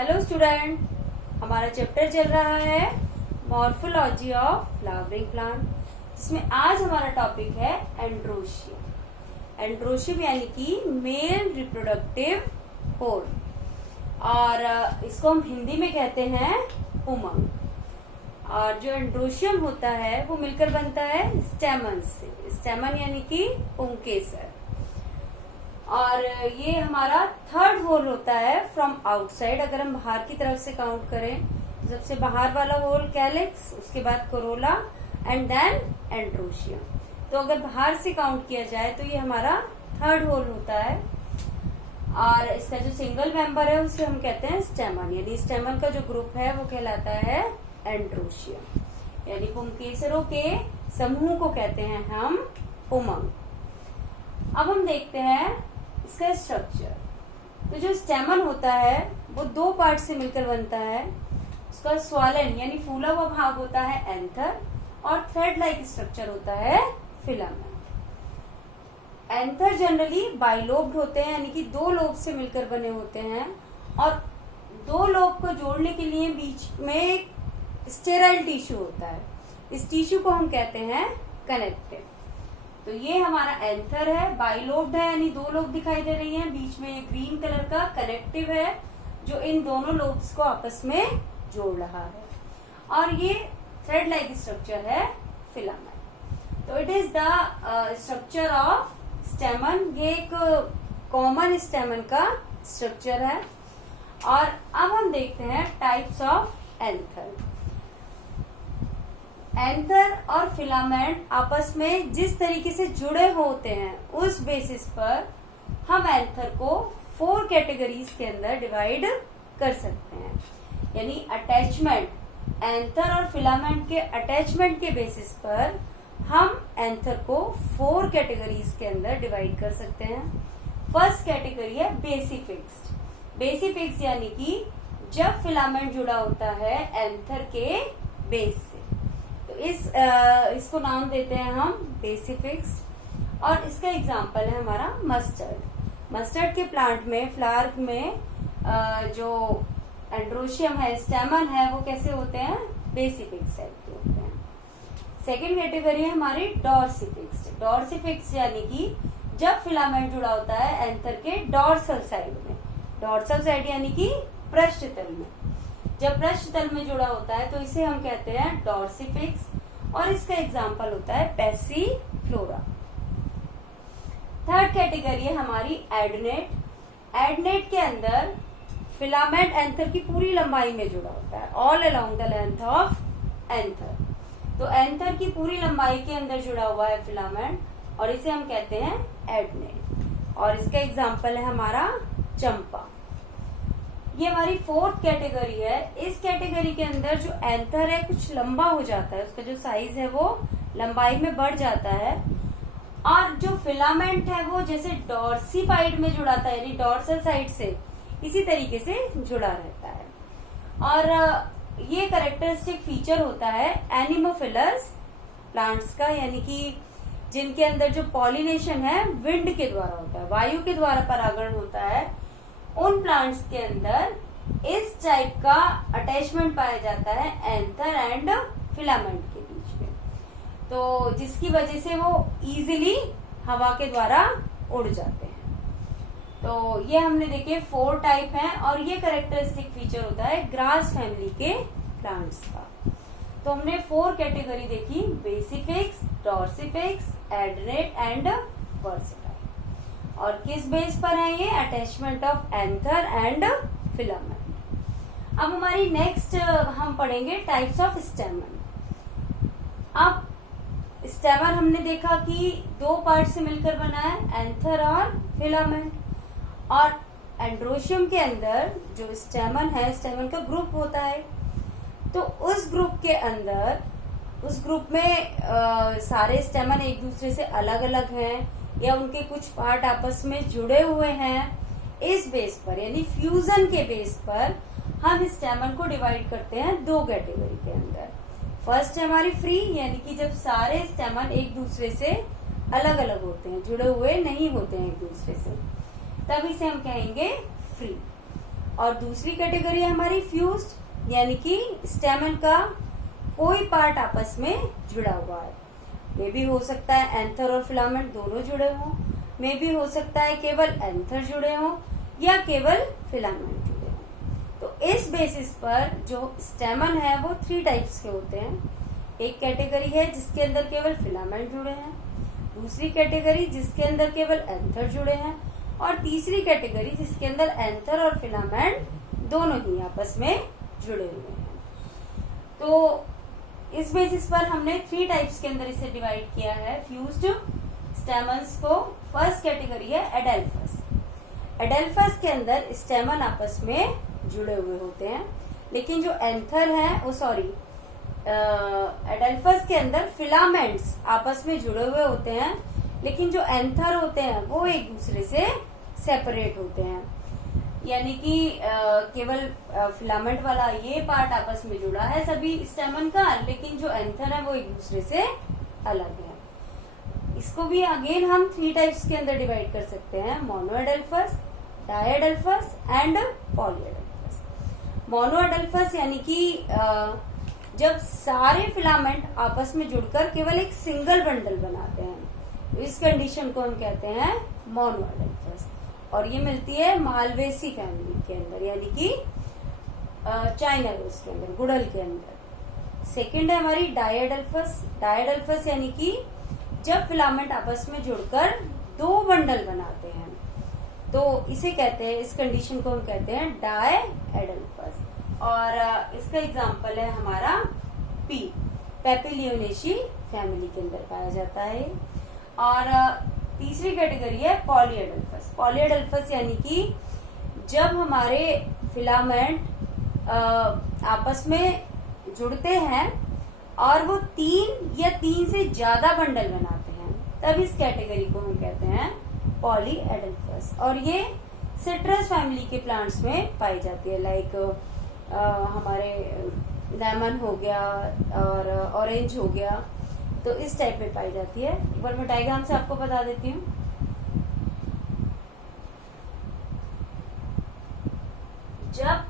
Hello student, हमारा chapter चल रहा है मॉर्फोलॉजी ऑफ फ्लावरिंग प्लांट, जिसमें आज हमारा टॉपिक है एंड्रोशियम। एंड्रोशियम यानी कि मेल रिप्रोडक्टिव होल, और इसको हम हिंदी में कहते हैं उमंग। और जो एंड्रोशियम होता है वो मिलकर बनता है स्टेमन से। स्टेमन यानी कि पुंकेसर। और ये हमारा थर्ड होल होता है फ्रॉम आउटसाइड। अगर हम बाहर की तरफ से काउंट करें, सबसे बाहर वाला होल कैलिक्स, उसके बाद कोरोला एंड देन एंड्रोशियम। तो अगर बाहर से काउंट किया जाए तो ये हमारा थर्ड होल होता है। और इसका जो सिंगल मेंबर है उसे हम कहते हैं स्टेमन, यानी स्टेमन का जो ग्रुप है वो कहलाता है एंड्रोशियम, यानी पुंकेसरों के समूह को कहते हैं हम उमंग। अब हम देखते हैं इसका स्ट्रक्चर। तो जो स्टेमन होता है वो दो पार्ट से मिलकर बनता है। उसका स्वॉलन यानी फूला हुआ भाग होता है एंथर, और थ्रेड लाइक स्ट्रक्चर होता है फिलामेंट। एंथर जनरली बाइलोब्ड होते हैं, यानी कि दो लोब से मिलकर बने होते हैं, और दो लोब को जोड़ने के लिए बीच में एक स्टेराइल टिश्यू होता है। इस टिश्यू को हम कहते हैं कनेक्टिव। तो ये हमारा एंथर है, बाइलोब्ड है, यानी दो लोब दिखाई दे रही हैं, बीच में एक ग्रीन कलर का कनेक्टिव है जो इन दोनों लोब्स को आपस में जोड़ रहा है। और ये थ्रेड लाइक स्ट्रक्चर है फिलामेंट। तो it is the structure of स्टेमन। ये एक कॉमन स्टेमन का स्ट्रक्चर है। और अब हम देखते हैं टाइप्स ऑफ एंथर। एंथर और फिलामेंट आपस में जिस तरीके से जुड़े होते हैं उस बेसिस पर हम एंथर को 4 कैटेगरीज के अंदर डिवाइड कर सकते हैं। यानी अटैचमेंट, एंथर और फिलामेंट के अटैचमेंट के बेसिस पर हम एंथर को 4 कैटेगरीज के अंदर डिवाइड कर सकते हैं। फर्स्ट कैटेगरी है बेसिफिक्स्ड। बेसिफिक्स यानी कि जब फिलामेंट जुड़ा होता है एंथर के बेस से, तो इसको नाम देते हैं हम बेसिफिक्स्ड। और इसका एग्जांपल है हमारा मस्टर्ड। मस्टर्ड के प्लांट में, फ्लावर में जो एंड्रोशियम है, स्टेमन है, वो कैसे होते हैं? बेसिफिक्स टाइप के होते हैं। सेकेंड कैटेगरी है हमारी डॉर्सिफिक्स्ड। डॉर्सिफिक्स यानी कि जब फिलामेंट जुड़ा होता है एंथर के डॉर्सल साइड में। डॉर्सल साइड यानी कि पृष्ठतल में। जब पृष्ठतल में जुड़ा होता है तो इसे हम कहते हैं डॉर्सिफिक्स, और इसका एग्जांपल होता है पैसीफ्लोरा। थर्ड कैटेगरी है हमारी एडनेट। एडनेट के अंदर फिलामेंट एंथर की पूरी लंबाई में जुड़ा होता है, all along the length of anther. तो एंथर की पूरी लंबाई के अंदर जुड़ा हुआ है फिलामेंट, और इसे हम कहते हैं एडनेट। और इसका एग्जांपल है हमारा चंपा। ये हमारी फोर्थ कैटेगरी है। इस कैटेगरी के अंदर जो एंथर है कुछ लंबा हो जाता है, उसका जो साइज है वो लंबाई में बढ़ जाता है, और जो फिलामेंट है वो जैसे डॉर्सिफाइड में जुड़ा था, यानी डॉर्सल साइड से इसी तरीके से जुड़ा रहता है। और ये कैरेक्टरिस्टिक फीचर होता है एनिमोफिलस प्लांट्स का, यानी कि जिनके अंदर जो पॉलिनेशन है विंड के द्वारा होता है, वायु के द्वारा परागण होता है। उन प्लांट्स के अंदर इस टाइप का अटैचमेंट पाया जाता है एंथर एंड फिलामेंट के बीच में, तो जिसकी वजह से वो इजीली हवा के द्वारा उड़ जाते हैं। तो ये हमने देखे 4 टाइप हैं, और ये कैरेक्टरिस्टिक फीचर होता है ग्रास फैमिली के प्लांट्स का। तो हमने 4 कैटेगरी देखी, बेसिफिक्स, डॉर्सिफिक्स, एडनेट एंड वर्सेटाइल। और किस बेस पर है ये? Attachment of anther and filament. अब हमारी नेक्स्ट हम पढ़ेंगे टाइप्स ऑफ स्टेमन। अब स्टेमन हमने देखा कि 2 पार्ट से मिलकर बना है, एंथर और फिलामेंट। और एंड्रोशियम के अंदर जो स्टेमन है, स्टेमन का ग्रुप होता है। तो उस ग्रुप के अंदर, उस ग्रुप में सारे स्टेमन एक दूसरे से अलग अलग हैं, या उनके कुछ पार्ट आपस में जुड़े हुए हैं। इस बेस पर, यानी फ्यूजन के बेस पर, हम स्टेमन को डिवाइड करते हैं 2 कैटेगरी के अंदर। फर्स्ट है हमारी फ्री, यानी कि जब सारे स्टेमन एक दूसरे से अलग अलग होते हैं, जुड़े हुए नहीं होते हैं एक दूसरे से, तब इसे हम कहेंगे फ्री। और दूसरी कैटेगरी है हमारी फ्यूज्ड, यानी कि स्टेमन का कोई पार्ट आपस में जुड़ा हुआ है। मे भी हो सकता है एंथर और फिलामेंट दोनों जुड़े हों, मे भी हो सकता है केवल एंथर जुड़े हों या केवल फिलामेंट जुड़े हों। तो इस बेसिस पर जो स्टेमन है वो 3 टाइप्स के होते हैं। एक कैटेगरी है जिसके अंदर केवल फिलामेंट जुड़े हैं, दूसरी कैटेगरी जिसके अंदर केवल एंथर जुड़े हैं, और तीसरी कैटेगरी जिसके अंदर एंथर और फिलामेंट दोनों ही आपस में जुड़े हुए हैं। तो इस बेसिस पर हमने 3 टाइप्स के अंदर इसे डिवाइड किया है फ्यूज्ड स्टेमन्स को। फर्स्ट कैटेगरी है एडेल्फस। एडेल्फस के अंदर स्टेमन आपस में जुड़े हुए होते हैं, लेकिन जो एंथर है एडेल्फस के अंदर फिलामेंट्स आपस में जुड़े हुए होते हैं, लेकिन जो एंथर होते हैं वो एक दूसरे से सेपरेट होते हैं। यानी कि केवल फिलामेंट वाला ये पार्ट आपस में जुड़ा है सभी स्टेमन का, लेकिन जो एंथर है वो एक दूसरे से अलग है। इसको भी अगेन हम 3 टाइप्स के अंदर डिवाइड कर सकते हैं, मोनोएडेल्फस, डायएडेल्फस एंड पॉलीएडेल्फस। मोनोएडेल्फस यानी कि जब सारे फिलामेंट आपस में जुड़कर केवल एक सिंगल बंडल बनाते हैं, तो इस कंडीशन को हम कहते हैं मोनोएडेल्फस। और ये मिलती है मालवेसी फैमिली के अंदर, यानी कि चाइना रोज के अंदर, गुड़हल के अंदर। सेकंड है हमारी डायएडेल्फस। डायएडेल्फस यानी कि जब फिलामेंट आपस में जुड़कर 2 बंडल बनाते हैं, तो इसे कहते हैं, इस कंडीशन को हम कहते हैं डायएडेल्फस। और इसका एग्जांपल है हमारा पी, पेपिलियोनेशी फैमिली के अंदर पाया जाता है। और तीसरी कैटेगरी है पॉलीएडेल्फस। पॉलीएडेल्फस यानी कि जब हमारे फिलामेंट आपस में जुड़ते हैं और वो 3 या 3 से ज्यादा बंडल बनाते हैं, तब इस कैटेगरी को हम कहते हैं पॉलीएडेल्फस। और ये सिट्रस फैमिली के प्लांट्स में पाई जाती है, लाइक हमारे लेमन हो गया और ऑरेंज हो गया, तो इस टाइप में पाई जाती है। एक बार मैं डायग्राम से आपको बता देती हूँ। जब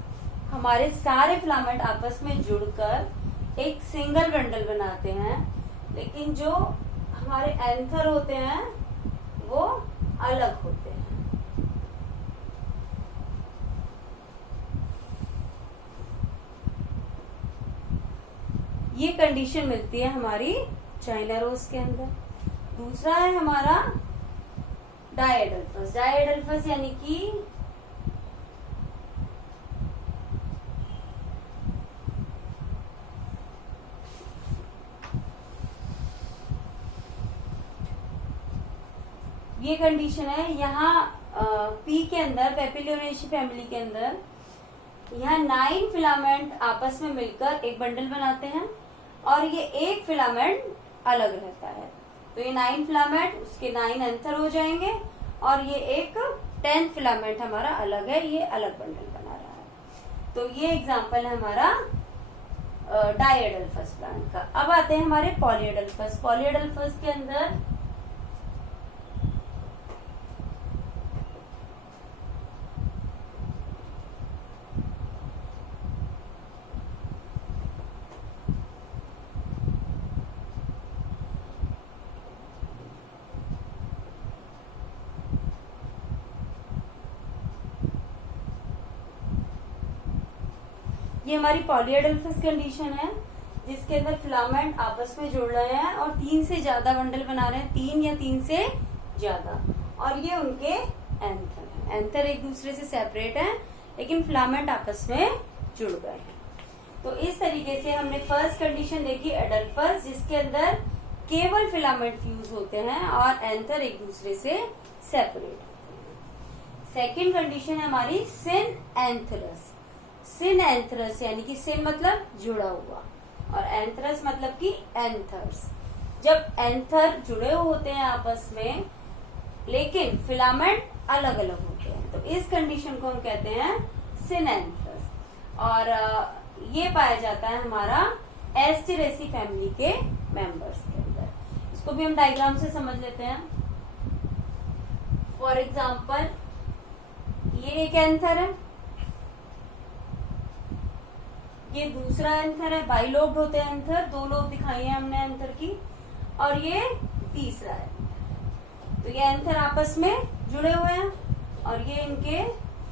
हमारे सारे फिलामेंट आपस में जुड़कर एक सिंगल बंडल बनाते हैं, लेकिन जो हमारे एंथर होते हैं वो अलग होते हैं। ये कंडीशन मिलती है हमारी चाइना रोज के अंदर। दूसरा है हमारा डायएडेल्फस। डायएडेल्फस यानी कि ये कंडीशन है यहाँ पी के अंदर, पेपिलियोनेशी फैमिली के अंदर, यहाँ 9 फिलामेंट आपस में मिलकर एक बंडल बनाते हैं और ये एक फिलामेंट अलग रहता है। तो ये 9 फिलामेंट, उसके 9 एंथर हो जाएंगे और ये एक 10 फिलामेंट हमारा अलग है, ये अलग बंडल बना रहा है। तो ये एग्जांपल है हमारा डायएडेल्फस प्लांट का। अब आते हैं हमारे पॉलीएडेल्फस। पॉलीएडेल्फस के अंदर ये हमारी पॉलीएडेल्फस कंडीशन है, जिसके अंदर फिलामेंट आपस में जुड़ रहे हैं और 3 से ज्यादा बंडल बना रहे हैं, 3 या 3 से ज्यादा, और ये उनके एंथर हैं। एंथर एक दूसरे से सेपरेट हैं, लेकिन फिलामेंट आपस में जुड़ गए हैं। तो इस तरीके से हमने फर्स्ट कंडीशन देखी एडेल्फस, जिसके अंदर केवल फिलामेंट फ्यूज होते हैं और एंथर एक दूसरे से सेपरेट। सेकेंड कंडीशन है हमारी सिन एंथरस। सिन एंथरस यानी कि सिन मतलब जुड़ा हुआ और एंथरस मतलब कि एंथर्स। जब एंथर जुड़े हुए होते हैं आपस में, लेकिन फिलामेंट अलग अलग होते हैं, तो इस कंडीशन को हम कहते हैं सिन एंथरस। और ये पाया जाता है हमारा एस्टेरेसी फैमिली के मेंबर्स के अंदर। इसको भी हम डायग्राम से समझ लेते हैं। फॉर एग्जाम्पल ये एक एंथर है ये दूसरा एंथर है, बाइलोब्ड होते हैं एंथर, 2 लोब दिखाई है हमने एंथर की, और ये तीसरा है। तो ये एंथर आपस में जुड़े हुए हैं और ये इनके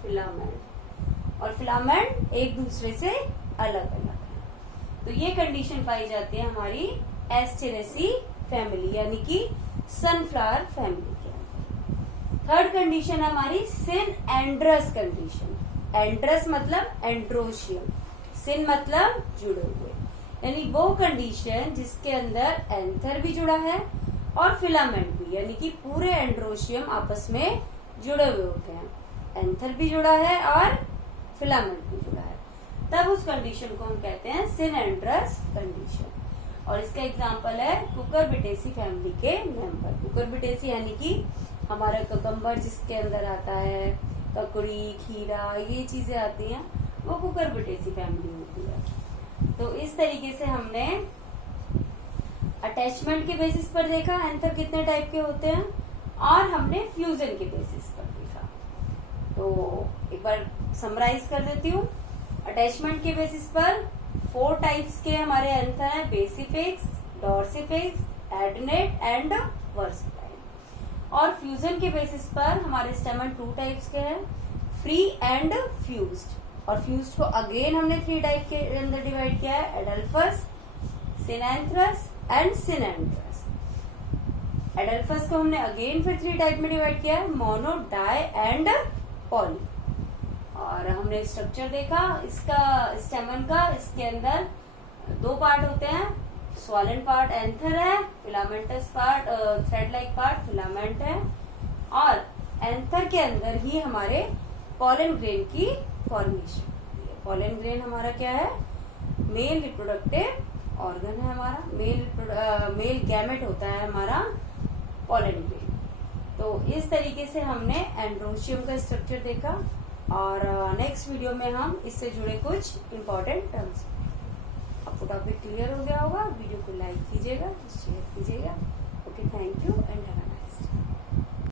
फिलामेंट, और फिलामेंट एक दूसरे से अलग अलग है। तो ये कंडीशन पाई जाती है हमारी एस्टेरेसी फैमिली यानी कि सनफ्लावर फैमिली के अंदर। थर्ड कंडीशन है हमारी सिनएंड्रस कंडीशन। एंड्रस मतलब एंड्रोशियम, सिन मतलब जुड़े हुए, यानी वो कंडीशन जिसके अंदर एंथर भी जुड़ा है और फिलामेंट भी, यानी कि पूरे एंड्रोशियम आपस में जुड़े हुए होते हैं। एंथर भी जुड़ा है और फिलामेंट भी जुड़ा है, तब उस कंडीशन को हम कहते हैं सिनएंड्रस कंडीशन। और इसका एग्जांपल है कुकुरबिटेसी फैमिली के मेंबर। कुकुरबिटेसी यानी कि हमारा ककम्बर जिसके अंदर आता है, ककड़ी, खीरा, ये चीजें आती हैं, वो कुकुरबिटेसी फैमिली होती है। तो इस तरीके से हमने अटैचमेंट के बेसिस पर देखा एंथर कितने टाइप के होते हैं, और हमने फ्यूजन के बेसिस पर देखा। तो एक बार समराइज कर देती हूँ। अटैचमेंट के बेसिस पर 4 टाइप्स के हमारे एंथर हैं, बेसिफिक्स, डॉर्सिफिक्स, एडनेट एंड वर्सटाइल। और फ्यूजन के बेसिस पर हमारे स्टेमन 2 टाइप्स के हैं, फ्री एंड फ्यूज्ड। और फ्यूज्ड को अगेन हमने 3 टाइप के अंदर डिवाइड किया है, एडल्फस, सिनएंथ्रस एंड सिनएंड्रस। एडल्फस को हमने अगेन फिर 3 टाइप में डिवाइड किया है, मोनो, डाई एंड पॉली। और हमने स्ट्रक्चर देखा इसका स्टेमन का, इसके अंदर 2 पार्ट होते हैं, स्वॉलन पार्ट एंथर है, filamentous part thread like part filament है, और एंथर के अंदर ही हमारे पॉलन ग्रेन की फॉर्मेशन। पॉलन ग्रेन हमारा क्या है, मेल रिप्रोडक्टिव ऑर्गन है हमारा, मेल गैमेट होता है हमारा पॉलन ग्रेन। तो इस तरीके से हमने एंड्रोशियम का स्ट्रक्चर देखा, और नेक्स्ट वीडियो में हम इससे जुड़े कुछ इम्पोर्टेंट टर्म्स। आपको टॉपिक क्लियर हो गया होगा, वीडियो को लाइक कीजिएगा, शेयर कीजिएगा। Okay, thank you and